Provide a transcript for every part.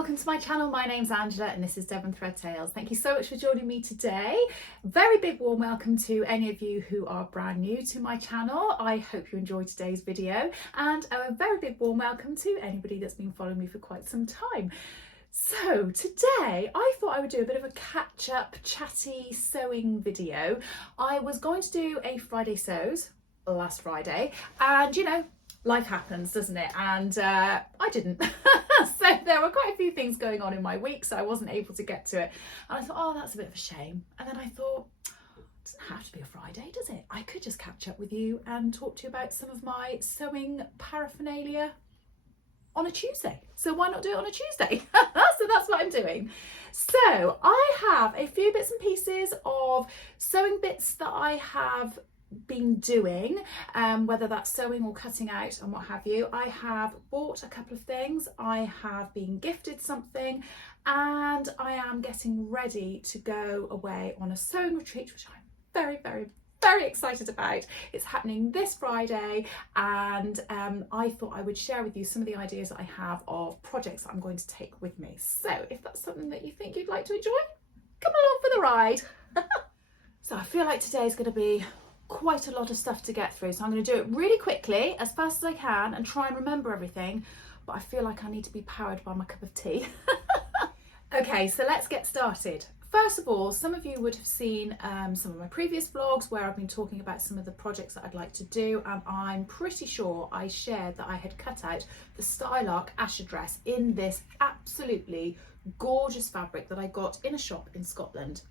welcome to my channel. My name's Angela and this is Devon Threadtails. Thank you so much for joining me today. Very big warm welcome to any of you who are brand new to my channel. I hope you enjoyed today's video, and a very big warm welcome to anybody that's been following me for quite some time. So today I thought I would do a bit of a catch-up chatty sewing video. I was going to do a Friday sews last Friday, and you know, life happens, doesn't it? And I didn't. So there were quite a few things going on in my week, so I wasn't able to get to it. And I thought, oh, that's a bit of a shame. And then I thought, it doesn't have to be a Friday, does it? I could just catch up with you and talk to you about some of my sewing paraphernalia on a Tuesday. So why not do it on a Tuesday? So that's what I'm doing. So I have a few bits and pieces of sewing bits that I have been doing, whether that's sewing or cutting out and what have you. I have bought a couple of things, I have been gifted something, and I am getting ready to go away on a sewing retreat, which I'm very excited about. It's happening this Friday, and I thought I would share with you some of the ideas that I have of projects that I'm going to take with me. So if that's something that you think you'd like to enjoy, come along for the ride. So I feel like today is going to be quite a lot of stuff to get through, so I'm going to do it really quickly, as fast as I can, and try and remember everything, but I feel like I need to be powered by my cup of tea. Okay, so let's get started. First of all, some of you would have seen some of my previous vlogs where I've been talking about some of the projects that I'd like to do, and I'm pretty sure I shared that I had cut out the Stylark Asha dress in this absolutely gorgeous fabric that I got in a shop in Scotland.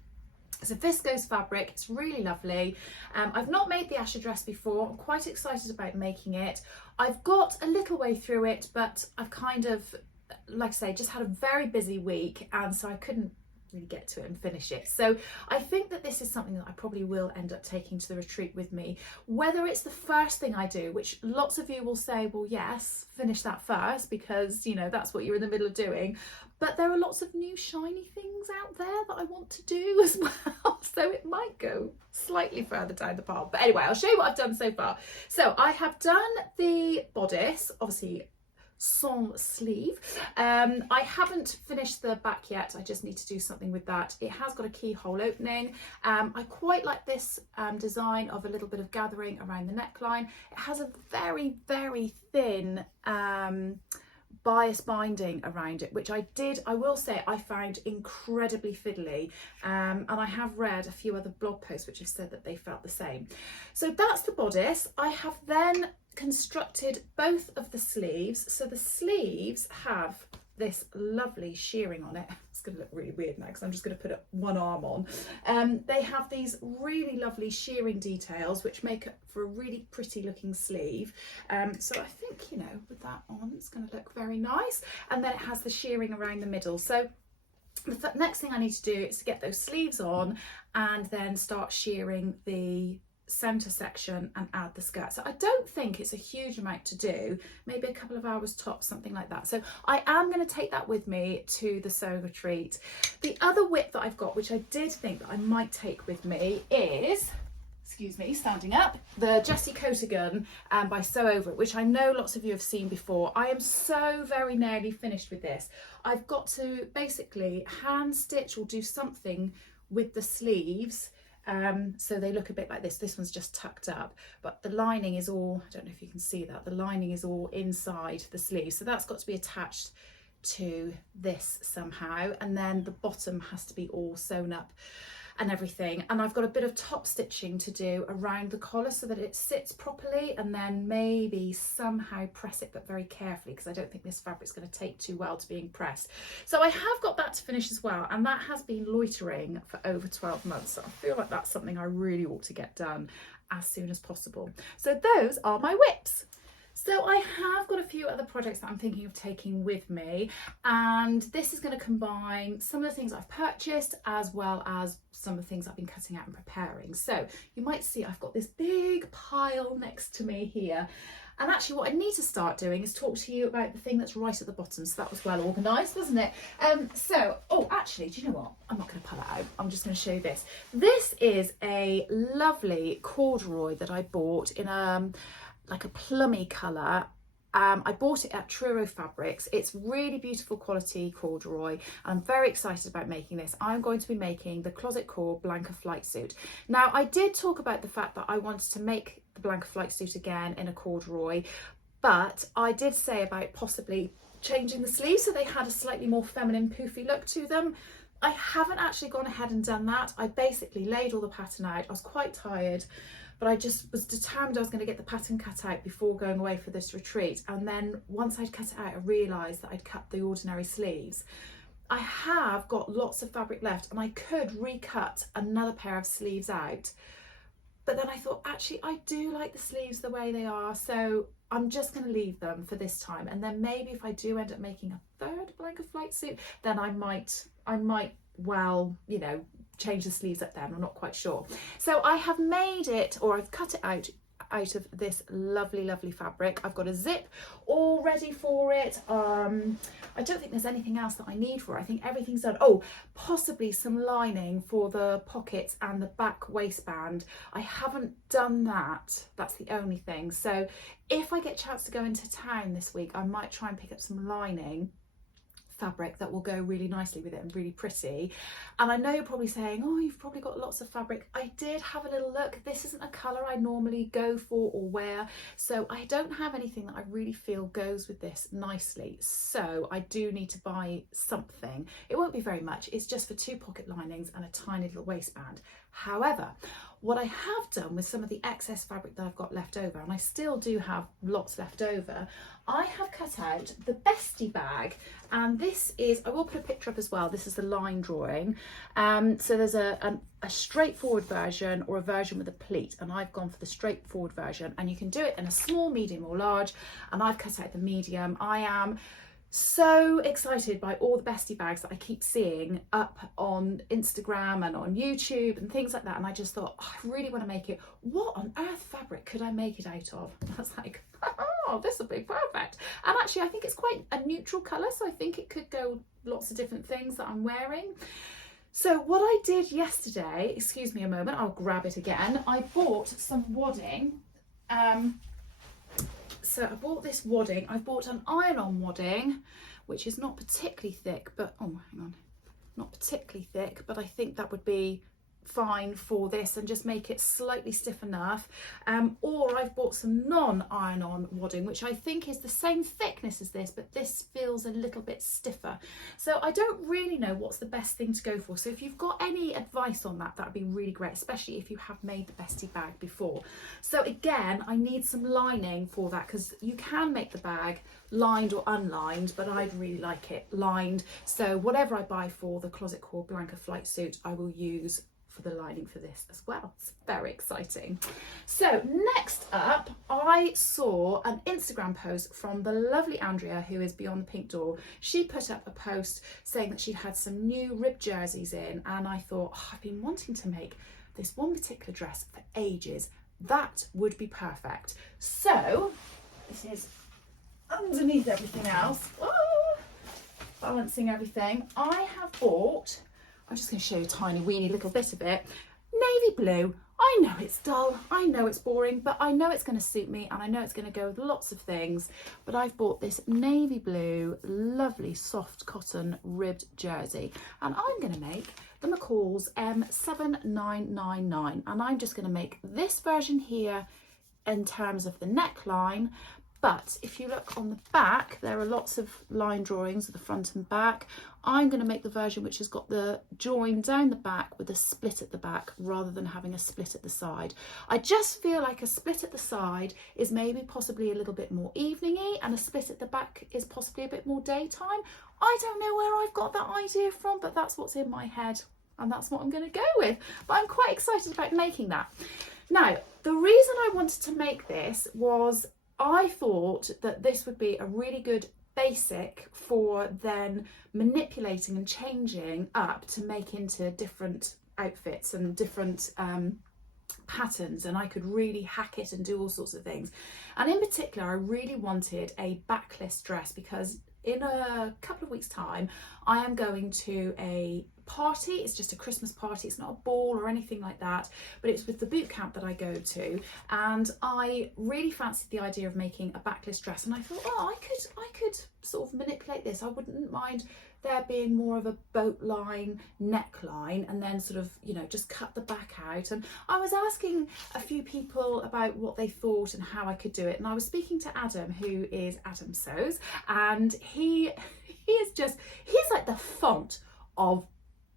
It's a viscose fabric, it's really lovely. I've not made the Asha dress before, I'm quite excited about making it. I've got a little way through it, but I've kind of, like I say, just had a very busy week, and so I couldn't really get to it and finish it. So I think that this is something that I probably will end up taking to the retreat with me. Whether it's the first thing I do, which lots of you will say, well, yes, finish that first, because you know that's what you're in the middle of doing. But there are lots of new shiny things out there that I want to do as well. So it might go slightly further down the path. But anyway, I'll show you what I've done so far. So I have done the bodice, obviously sans sleeve. I haven't finished the back yet. I just need to do something with that. It has got a keyhole opening. I quite like this design of a little bit of gathering around the neckline. It has a very thin bias binding around it, which I will say I found incredibly fiddly, and I have read a few other blog posts which have said that they felt the same. So that's the bodice. I have then constructed both of the sleeves. So the sleeves have this lovely shearing on it. It's going to look really weird now because I'm just going to put one arm on. They have these really lovely shearing details which make it for a really pretty looking sleeve. So I think, you know, with that on, it's going to look very nice. And then it has the shearing around the middle. So the next thing I need to do is to get those sleeves on and then start shearing the center section and add the skirt. So I don't think it's a huge amount to do, maybe a couple of hours tops, something like that. So I am going to take that with me to the sewing retreat. The other whip that I've got, which I did think that I might take with me, is, excuse me, standing up, the Jessie Coatagan by Sew Over It, which I know lots of you have seen before. I am so very nearly finished with this. I've got to basically hand stitch or do something with the sleeves, so they look a bit like this. This one's just tucked up, but the lining is all, I don't know if you can see that, the lining is all inside the sleeve, so that's got to be attached to this somehow, and then the bottom has to be all sewn up and everything. And I've got a bit of top stitching to do around the collar so that it sits properly, and then maybe somehow press it, but very carefully, because I don't think this fabric's going to take too well to being pressed. So I have got that to finish as well, and that has been loitering for over 12 months. So I feel like that's something I really ought to get done as soon as possible. So those are my whips. So I have got a few other projects that I'm thinking of taking with me, and this is going to combine some of the things I've purchased as well as some of the things I've been cutting out and preparing. So you might see I've got this big pile next to me here, and actually what I need to start doing is talk to you about the thing that's right at the bottom. So that was well organised, wasn't it? Oh, actually, do you know what? I'm not going to pull it out. I'm just going to show you this. This is a lovely corduroy that I bought in like a plummy colour, I bought it at Truro Fabrics. It's really beautiful quality corduroy. I'm very excited about making this. I'm going to be making the Closet Core Blanca flight suit. Now, I did talk about the fact that I wanted to make the Blanca flight suit again in a corduroy, but I did say about possibly changing the sleeves so they had a slightly more feminine poofy look to them. I haven't actually gone ahead and done that. I basically laid all the pattern out. I was quite tired, but I just was determined I was going to get the pattern cut out before going away for this retreat. And then once I'd cut it out, I realised that I'd cut the ordinary sleeves. I have got lots of fabric left and I could recut another pair of sleeves out. But then I thought, actually, I do like the sleeves the way they are. So I'm just going to leave them for this time. And then maybe if I do end up making a third Blanca flight suit, then I might, well, you know, change the sleeves up then. I'm not quite sure. So I have made it, or I've cut it out of this lovely fabric. I've got a zip all ready for it. I don't think there's anything else that I need for it. I think everything's done. Oh, possibly some lining for the pockets and the back waistband. I haven't done that. That's the only thing. So if I get a chance to go into town this week, I might try and pick up some lining fabric that will go really nicely with it and really pretty. And I know you're probably saying, oh, you've probably got lots of fabric. I did have a little look. This isn't a colour I normally go for or wear, so I don't have anything that I really feel goes with this nicely. So I do need to buy something. It won't be very much. It's just for 2 pocket linings and a tiny little waistband. However, what I have done with some of the excess fabric that I've got left over, and I still do have lots left over, I have cut out the bestie bag, and this is, I will put a picture up as well, this is the line drawing. So there's a straightforward version or a version with a pleat, and I've gone for the straightforward version, and you can do it in a small, medium or large, and I've cut out the medium. I am so excited by all the bestie bags that I keep seeing up on Instagram and on YouTube and things like that, and I just thought, oh, I really want to make it. What on earth fabric could I make it out of? And I was like, oh, this will be perfect. And actually I think it's quite a neutral colour, so I think it could go lots of different things that I'm wearing. So what I did yesterday, excuse me a moment, I'll grab it again. I bought some wadding. So I bought this wadding. I bought an iron-on wadding, which is not particularly thick, but, oh, hang on, not particularly thick, but I think that would be fine for this and just make it slightly stiff enough. Or I've bought some non-iron-on wadding, which I think is the same thickness as this, but this feels a little bit stiffer. So I don't really know what's the best thing to go for. So if you've got any advice on that, that'd be really great, especially if you have made the bestie bag before. So again, I need some lining for that, because you can make the bag lined or unlined, but I'd really like it lined. So whatever I buy for the Closet Core Blanca flight suit, I will use for the lining for this as well. It's very exciting. So next up, I saw an Instagram post from the lovely Andrea, who is Beyond the Pink Door. She put up a post saying that she had some new ribbed jerseys in, and I thought, oh, I've been wanting to make this one particular dress for ages. That would be perfect. So this is underneath everything else. Oh, balancing everything. I have bought, I'm just going to show you a tiny weeny little bit of it. Navy blue. I know it's dull, I know it's boring, but I know it's going to suit me, and I know it's going to go with lots of things. But I've bought this navy blue, lovely soft cotton ribbed jersey, and I'm going to make the McCall's M7999, and I'm just going to make this version here in terms of the neckline. But if you look on the back, there are lots of line drawings of the front and back. I'm going to make the version which has got the join down the back with a split at the back, rather than having a split at the side. I just feel like a split at the side is maybe possibly a little bit more evening-y, and a split at the back is possibly a bit more daytime. I don't know where I've got that idea from, but that's what's in my head, and that's what I'm going to go with. But I'm quite excited about making that. Now, the reason I wanted to make this was I thought that this would be a really good basic for then manipulating and changing up to make into different outfits and different patterns, and I could really hack it and do all sorts of things. And in particular, I really wanted a backless dress, because in a couple of weeks' time I am going to a party. It's just a Christmas party. It's not a ball or anything like that, but it's with the boot camp that I go to, and I really fancied the idea of making a backless dress, and I thought, oh, I could sort of manipulate this. I wouldn't mind there being more of a boat line neckline, and then sort of, you know, just cut the back out. And I was asking a few people about what they thought and how I could do it, and I was speaking to Adam, who is Adam Sews, and he's like the font of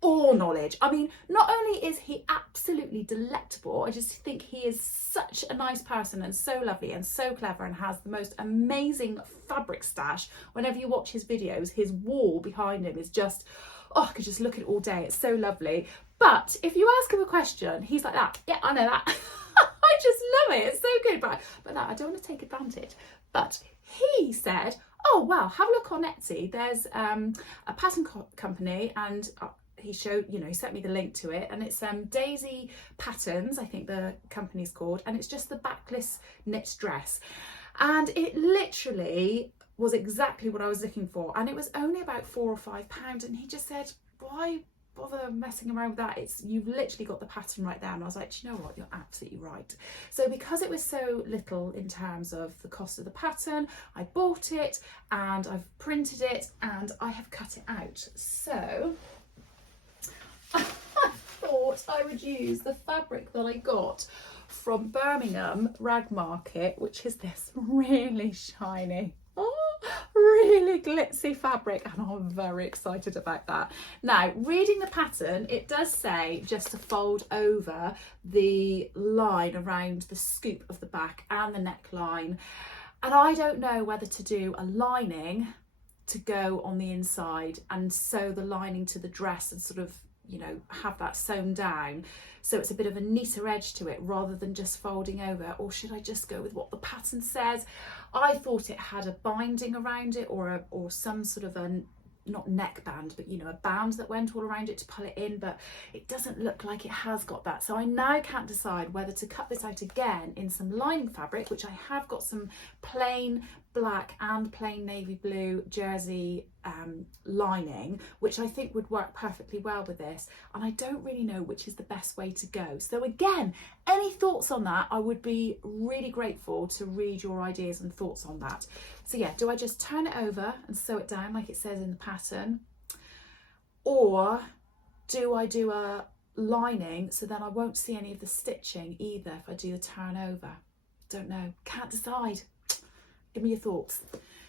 all knowledge. I mean, not only is he absolutely delectable, I just think he is such a nice person and so lovely and so clever, and has the most amazing fabric stash. Whenever you watch his videos, his wall behind him is just, oh, I could just look at it all day. It's so lovely. But if you ask him a question, he's like that. Yeah, I know that. I just love it. It's so good. But that, I don't want to take advantage. But he said, oh, well, have a look on Etsy. There's a pattern company, and he showed, you know, he sent me the link to it, and it's Daisy Patterns, I think the company's called, and it's just the backless knit dress, and it literally was exactly what I was looking for, and it was only about £4 or £5, and he just said, why bother messing around with that? You've literally got the pattern right there. And I was like, do you know what, you're absolutely right. So because it was so little in terms of the cost of the pattern, I bought it and I've printed it and I have cut it out. So I thought I would use the fabric that I got from Birmingham Rag Market, which is this really shiny, really glitzy fabric, and I'm very excited about that. Now, reading the pattern, it does say just to fold over the line around the scoop of the back and the neckline, and I don't know whether to do a lining to go on the inside and sew the lining to the dress and sort of, you know, have that sewn down so it's a bit of a neater edge to it rather than just folding over, or should I just go with what the pattern says? I thought it had a binding around it, or some sort of a, not neckband, but you know, a band that went all around it to pull it in, but it doesn't look like it has got that. So I now can't decide whether to cut this out again in some lining fabric, which I have got some plain black and plain navy blue jersey lining, which I think would work perfectly well with this, and I don't really know which is the best way to go. So again, any thoughts on that? I would be really grateful to read your ideas and thoughts on that. So yeah, do I just turn it over and sew it down like it says in the pattern, or do I do a lining so then I won't see any of the stitching either if I do the turn over? Don't know, can't decide. Give me your thoughts.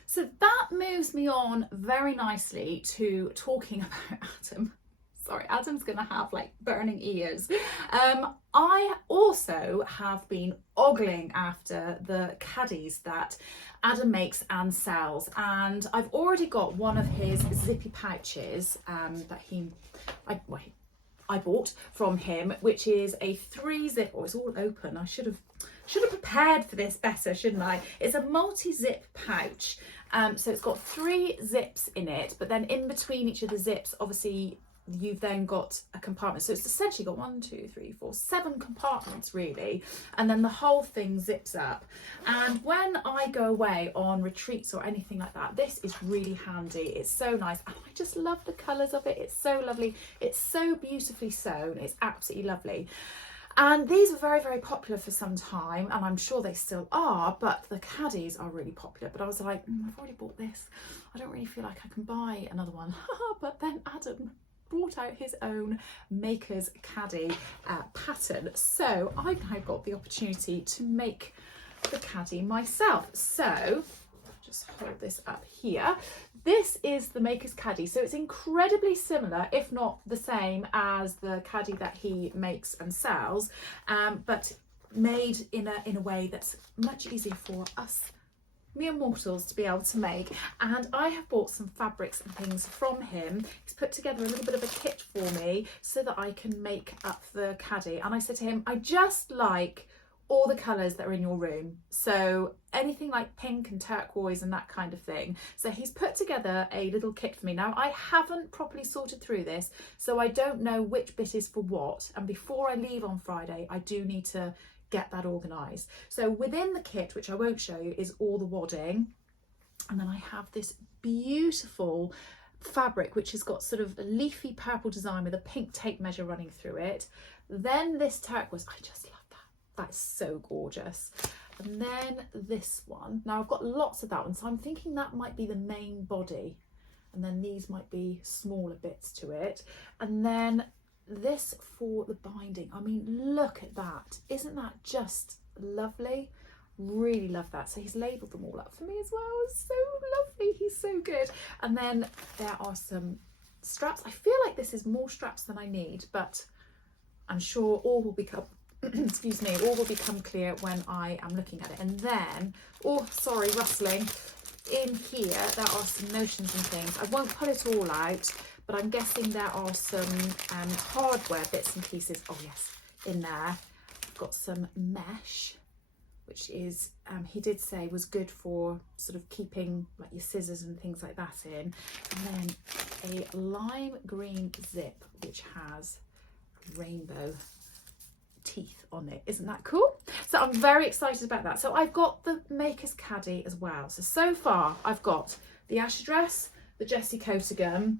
So that moves me on very nicely to talking about Adam. Sorry, Adam's gonna have like burning ears. I also have been ogling after the caddies that Adam makes and sells, and I've already got one of his zippy pouches that I bought from him, which is a 3-zip. Oh, it's all open. I should have prepared for this better, shouldn't I? It's a multi-zip pouch. So it's got 3 zips in it, but then in between each of the zips, obviously, you've then got a compartment. So it's essentially got 7 compartments really, and then the whole thing zips up. And when I go away on retreats or anything like that, this is really handy. It's so nice, and I just love the colours of it. It's so lovely. It's so beautifully sewn. It's absolutely lovely. And these were very, very popular for some time, and I'm sure they still are, but the caddies are really popular. But I was like, I've already bought this. I don't really feel like I can buy another one. But then Adam brought out his own maker's caddy pattern. So I've now got the opportunity to make the caddy myself. So just hold this up here. This is the maker's caddy, so it's incredibly similar, if not the same, as the caddy that he makes and sells, but made in a way that's much easier for us mere mortals to be able to make. And I have bought some fabrics and things from him. He's put together a little bit of a kit for me so that I can make up the caddy. And I said to him, I just like all the colours that are in your room, so anything like pink and turquoise and that kind of thing. So he's put together a little kit for me. Now, I haven't properly sorted through this, so I don't know which bit is for what, and before I leave on Friday I do need to get that organised. So within the kit, which I won't show you, is all the wadding, and then I have this beautiful fabric which has got sort of a leafy purple design with a pink tape measure running through it. Then this turquoise, I just love that. That's so gorgeous. And then this one. Now I've got lots of that one, so I'm thinking that might be the main body. And then these might be smaller bits to it. And then this for the binding. I mean, look at that. Isn't that just lovely? Really love that. So he's labelled them all up for me as well. It's so lovely. He's so good. And then there are some straps. I feel like this is more straps than I need, but I'm sure all will become excuse me, all will become clear when I am looking at it. And then, oh sorry, rustling, in here there are some notions and things. I won't pull it all out, but I'm guessing there are some hardware bits and pieces. Oh yes, in there. I've got some mesh, which is he did say was good for sort of keeping like your scissors and things like that in. And then a lime green zip which has rainbow teeth on it. Isn't that cool? So I'm very excited about that. So I've got the Maker's Caddy as well. So far I've got the Asha dress, the Jessie Coatagan,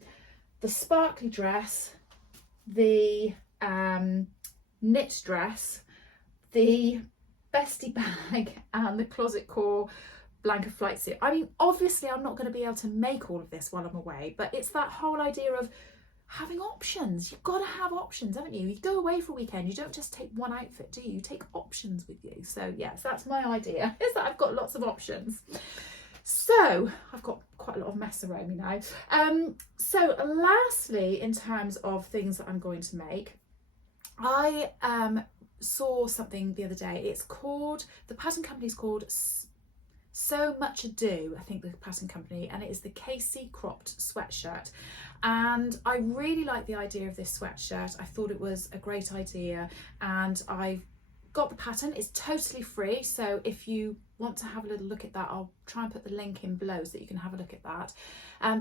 the sparkly dress, the knit dress, the bestie bag, and the closet core Blanca flight suit. I mean, obviously I'm not going to be able to make all of this while I'm away, but it's that whole idea of having options. You've got to have options, haven't you? You go away for a weekend, you don't just take one outfit, do you? You take options with you. So yes, that's my idea, is that I've got lots of options. So I've got quite a lot of mess around me now. So lastly, in terms of things that I'm going to make, I saw something the other day. It's called, the pattern company's called So Much Ado, I think the pattern company, and it is the Casey cropped sweatshirt. And I really like the idea of this sweatshirt. I thought it was a great idea, and I've got the pattern. It's totally free, so if you want to have a little look at that, I'll try and put the link in below so that you can have a look at that.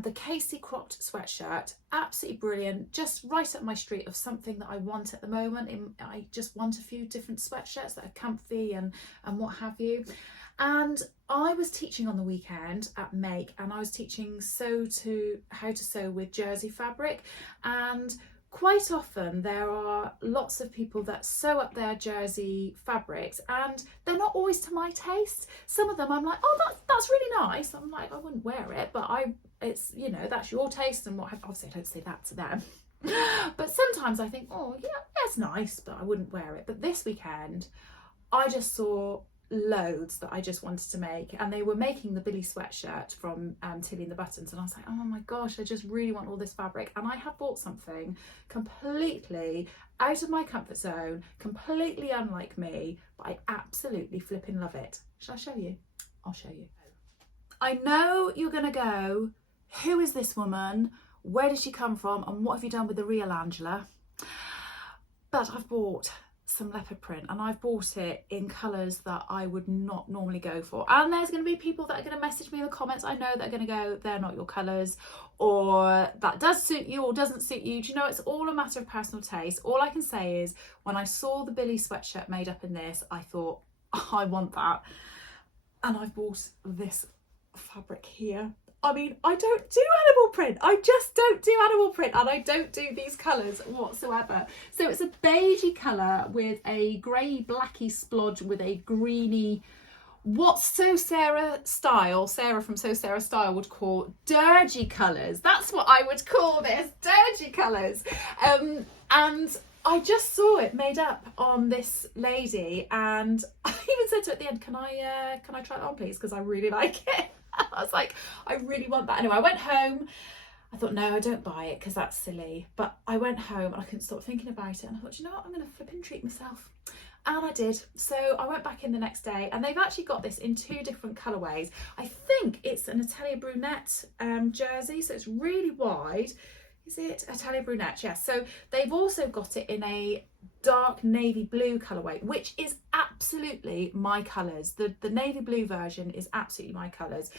The Casey cropped sweatshirt, absolutely brilliant, just right up my street of something that I want at the moment. I just want a few different sweatshirts that are comfy and what have you. And I was teaching on the weekend at Make, and I was teaching how to sew with jersey fabric, and quite often there are lots of people that sew up their jersey fabrics and they're not always to my taste. Some of them I'm like, oh, that's really nice. I'm like, I wouldn't wear it, but it's, you know, that's your taste and what have, obviously I don't say that to them. But sometimes I think, oh yeah, that's nice, but I wouldn't wear it. But this weekend I just saw loads that I just wanted to make, and they were making the Billy sweatshirt from Tilly and the Buttons, and I was like, oh my gosh, I just really want all this fabric. And I have bought something completely out of my comfort zone, completely unlike me, but I absolutely flipping love it. Shall I show you? I'll show you. I know you're gonna go, who is this woman, where did she come from, and what have you done with the real Angela? But I've bought some leopard print, and I've bought it in colours that I would not normally go for. And there's going to be people that are going to message me in the comments, I know, that are going to go, they're not your colours, or that does suit you or doesn't suit you. Do you know, it's all a matter of personal taste. All I can say is when I saw the Billy sweatshirt made up in this, I thought, oh, I want that. And I've bought this fabric here. I mean, I don't do animal print. I just don't do animal print, and I don't do these colours whatsoever. So it's a beigey colour with a grey blacky splodge with a greeny, what Sarah from So Sarah Style would call dirgy colours. That's what I would call this, dirgy colours. And I just saw it made up on this lady, and I even said to her at the end, can I try it on please, because I really like it. I was like, I really want that. Anyway, I went home. I thought, no, I don't buy it because that's silly. But I went home and I couldn't stop thinking about it. And I thought, you know what, I'm going to flip and treat myself. And I did. So I went back in the next day, and they've actually got this in 2 different colourways. I think it's an Italia brunette jersey, so it's really wide. Is it Italia brunette? Yes. So they've also got it in a dark navy blue colourway, which is absolutely my colours. The navy blue version is absolutely my colours.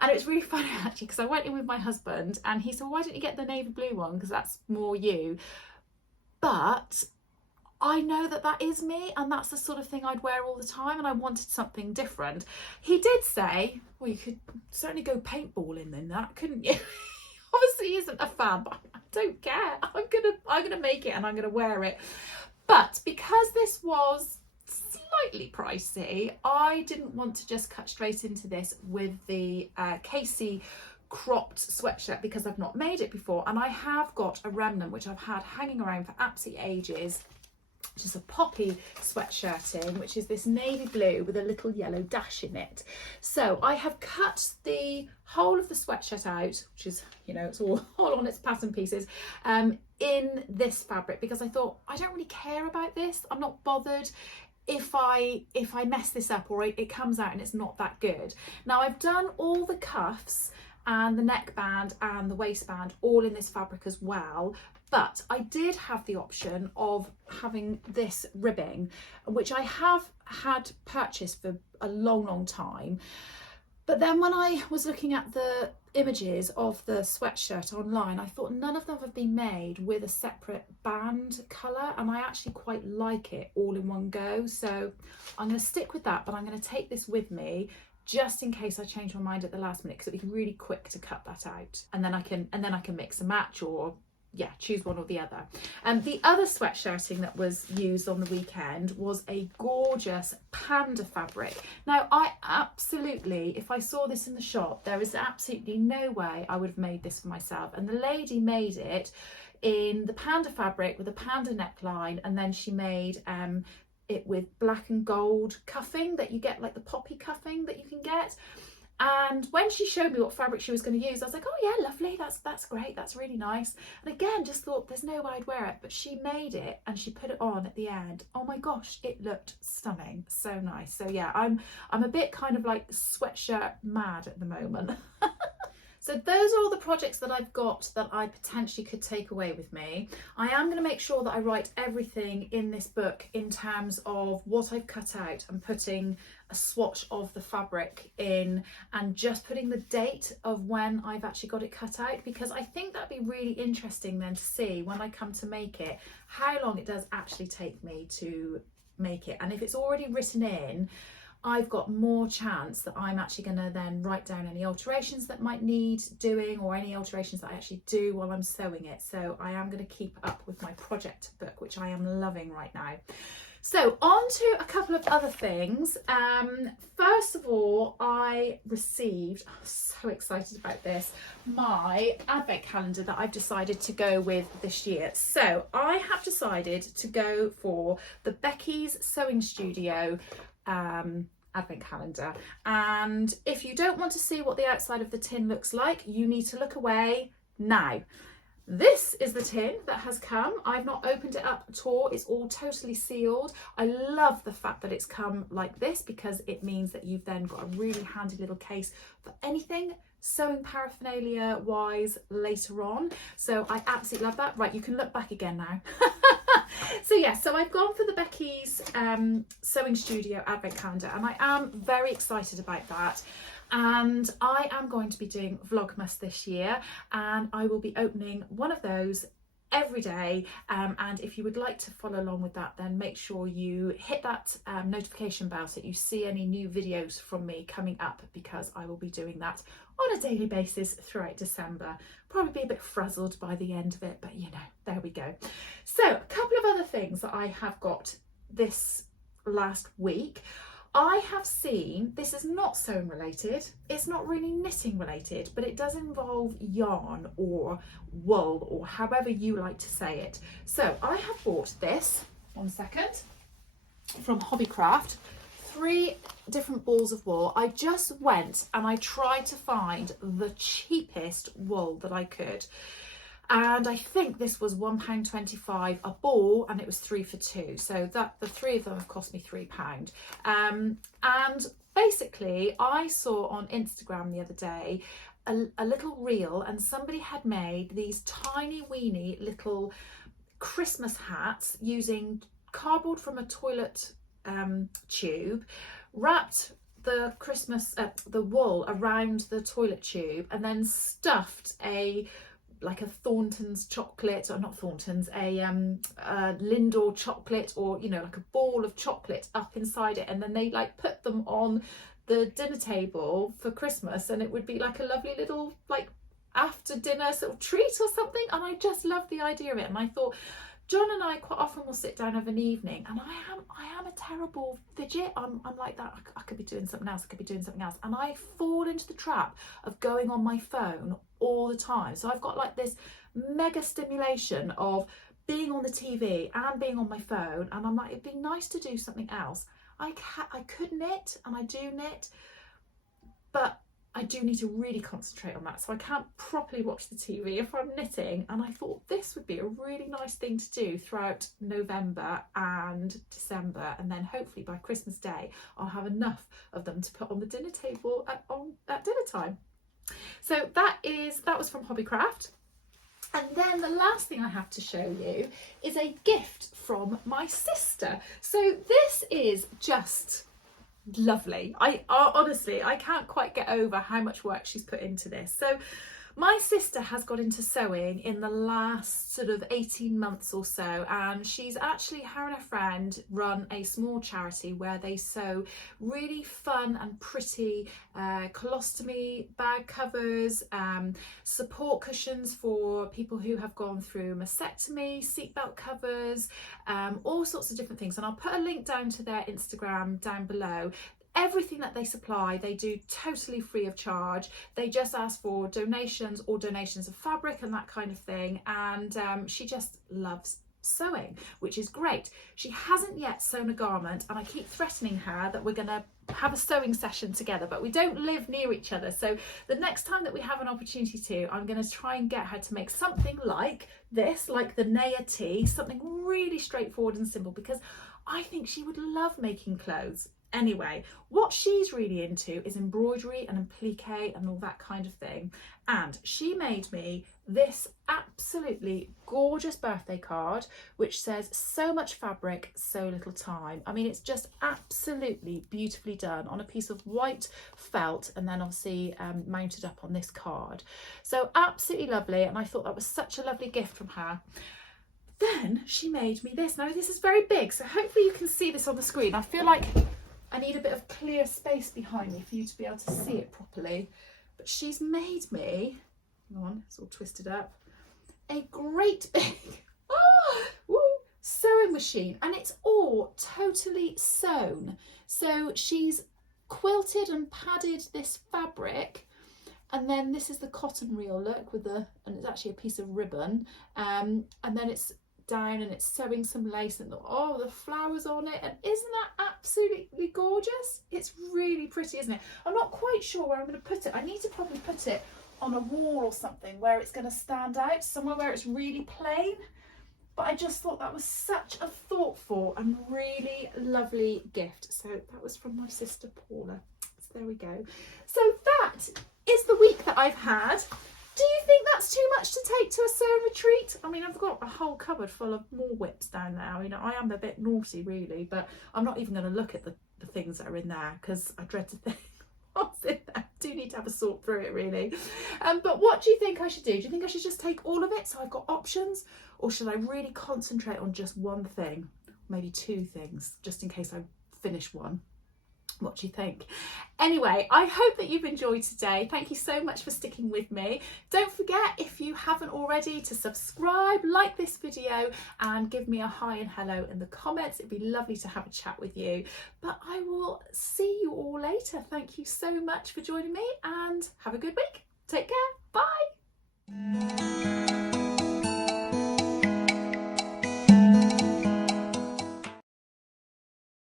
And it was really funny actually, because I went in with my husband and he said, well, why don't you get the navy blue one, because that's more you. But I know that is me, and that's the sort of thing I'd wear all the time, and I wanted something different. He did say, well, you could certainly go paintballing in that, couldn't you? obviously isn't a fan, but I don't care. I'm gonna make it and I'm gonna wear it. But because this was slightly pricey, I didn't want to just cut straight into this with the Casey cropped sweatshirt because I've not made it before, and I have got a remnant which I've had hanging around for absolutely ages, which is a poppy sweatshirting, which is this navy blue with a little yellow dash in it. So I have cut the whole of the sweatshirt out, which is, you know, it's all on its pattern pieces, in this fabric, because I thought I don't really care about this. I'm not bothered if I mess this up or it comes out and it's not that good. Now I've done all the cuffs and the neckband and the waistband all in this fabric as well, but I did have the option of having this ribbing, which I have had purchased for a long time. But then when I was looking at the images of the sweatshirt online, I thought none of them have been made with a separate band colour, and I actually quite like it all in one go. So I'm going to stick with that, but I'm going to take this with me just in case I change my mind at the last minute, because it'll be really quick to cut that out, and then I can mix and match, or yeah, choose one or the other. The other sweatshirting that was used on the weekend was a gorgeous panda fabric. Now I absolutely, if I saw this in the shop, there is absolutely no way I would have made this for myself, and the lady made it in the panda fabric with a panda neckline, and then she made it with black and gold cuffing that you get, like the poppy cuffing that you can get. And when she showed me what fabric she was going to use, I was like, oh yeah, lovely, that's great, that's really nice. And again, just thought there's no way I'd wear it, but she made it and she put it on at the end. Oh my gosh, it looked stunning, so nice. So yeah, I'm a bit kind of like sweatshirt mad at the moment. So those are all the projects that I've got that I potentially could take away with me. I am going to make sure that I write everything in this book in terms of what I've cut out, and putting a swatch of the fabric in, and just putting the date of when I've actually got it cut out, because I think that'd be really interesting then to see when I come to make it how long it does actually take me to make it. And if it's already written in, I've got more chance that I'm actually going to then write down any alterations that might need doing, or any alterations that I actually do while I'm sewing it. So I am going to keep up with my project book, which I am loving right now. So on to a couple of other things. First of all, I received, I'm so excited about this, my advent calendar that I've decided to go with this year. So I have decided to go for the Becky's Sewing Studio advent calendar, and if you don't want to see what the outside of the tin looks like, you need to look away now. This is the tin that has come. I've not opened it up at all. It's all totally sealed. I love the fact that it's come like this, because it means that you've then got a really handy little case for anything sewing paraphernalia wise later on. So I absolutely love that. Right, you can look back again now. So yeah, so I've gone for the Becky's Sewing Studio advent calendar, and I am very excited about that. And I am going to be doing Vlogmas this year, and I will be opening one of those every day, and if you would like to follow along with that, then make sure you hit that notification bell so that you see any new videos from me coming up, because I will be doing that on a daily basis throughout December. Probably be a bit frazzled by the end of it, but you know, there we go. So a couple of other things that I have got this last week. I have seen, this is not sewing related, it's not really knitting related, but it does involve yarn or wool, or however you like to say it. So I have bought this, one second, from Hobbycraft, 3 different balls of wool. I just went and I tried to find the cheapest wool that I could. And I think this was £1.25 a ball, and it was 3 for 2. So that the 3 of them have cost me £3. And basically I saw on Instagram the other day a little reel, and somebody had made these tiny weeny little Christmas hats using cardboard from a toilet tube, wrapped the the wool around the toilet tube, and then stuffed like a Thornton's chocolate, or not Thornton's, a Lindor chocolate, or you know, like a ball of chocolate up inside it, and then they like put them on the dinner table for Christmas, and it would be like a lovely little like after dinner sort of treat or something, and I just loved the idea of it. And I thought, John and I quite often will sit down of an evening, and I am a terrible fidget. I'm like that. I could be doing something else. I could be doing something else, and I fall into the trap of going on my phone all the time. So I've got like this mega stimulation of being on the TV and being on my phone, and I'm like, it'd be nice to do something else. I could knit, and I do knit, but I do need to really concentrate on that, so I can't properly watch the TV if I'm knitting. And I thought this would be a really nice thing to do throughout November and December, and then hopefully by Christmas Day I'll have enough of them to put on the dinner table at dinner time. So that was from Hobbycraft. And then the last thing I have to show you is a gift from my sister. So this is just lovely. I honestly, I can't quite get over how much work she's put into this. So my sister has got into sewing in the last sort of 18 months or so, and she's actually, her and her friend run a small charity where they sew really fun and pretty colostomy bag covers, support cushions for people who have gone through mastectomy, seatbelt covers, all sorts of different things. And I'll put a link down to their Instagram down below. Everything that they supply, they do totally free of charge. They just ask for donations or donations of fabric and that kind of thing. And she just loves sewing, which is great. She hasn't yet sewn a garment, and I keep threatening her that we're going to have a sewing session together, but we don't live near each other. So the next time that we have an opportunity to, I'm going to try and get her to make something like this, like the Naya Tee, something really straightforward and simple, because I think she would love making clothes. Anyway, what she's really into is embroidery and applique and all that kind of thing. And she made me this absolutely gorgeous birthday card, which says, so much fabric, so little time. I mean, it's just absolutely beautifully done on a piece of white felt, and then obviously mounted up on this card. So absolutely lovely. And I thought that was such a lovely gift from her. Then she made me this. Now this is very big, so hopefully you can see this on the screen. I feel like I need a bit of clear space behind me for you to be able to see it properly. But she's made me, hang on, it's all twisted up, a great big sewing machine, and it's all totally sewn. So she's quilted and padded this fabric, and then this is the cotton reel, look, with and it's actually a piece of ribbon, and then it's down and it's sewing some lace, and oh, the flowers on it, and isn't that absolutely gorgeous? It's really pretty, isn't it? I'm not quite sure where I'm going to put it. I need to probably put it on a wall or something where it's going to stand out, somewhere where it's really plain. But I just thought that was such a thoughtful and really lovely gift. So that was from my sister Paula. So there we go. So that is the week that I've had. Do you think that's too much to take to a sewing retreat? I mean, I've got a whole cupboard full of more whips down there. I mean, I am a bit naughty really, but I'm not even going to look at the things that are in there because I dread to think what's in there. I do need to have a sort through it really. But what do you think I should do? Do you think I should just take all of it so I've got options? Or should I really concentrate on just one thing? Maybe two things, just in case I finish one. What do you think? Anyway, I hope that you've enjoyed today. Thank you so much for sticking with me. Don't forget, if you haven't already, to subscribe, like this video, and give me a hi and hello in the comments. It'd be lovely to have a chat with you. But I will see you all later. Thank you so much for joining me, and have a good week. Take care. Bye.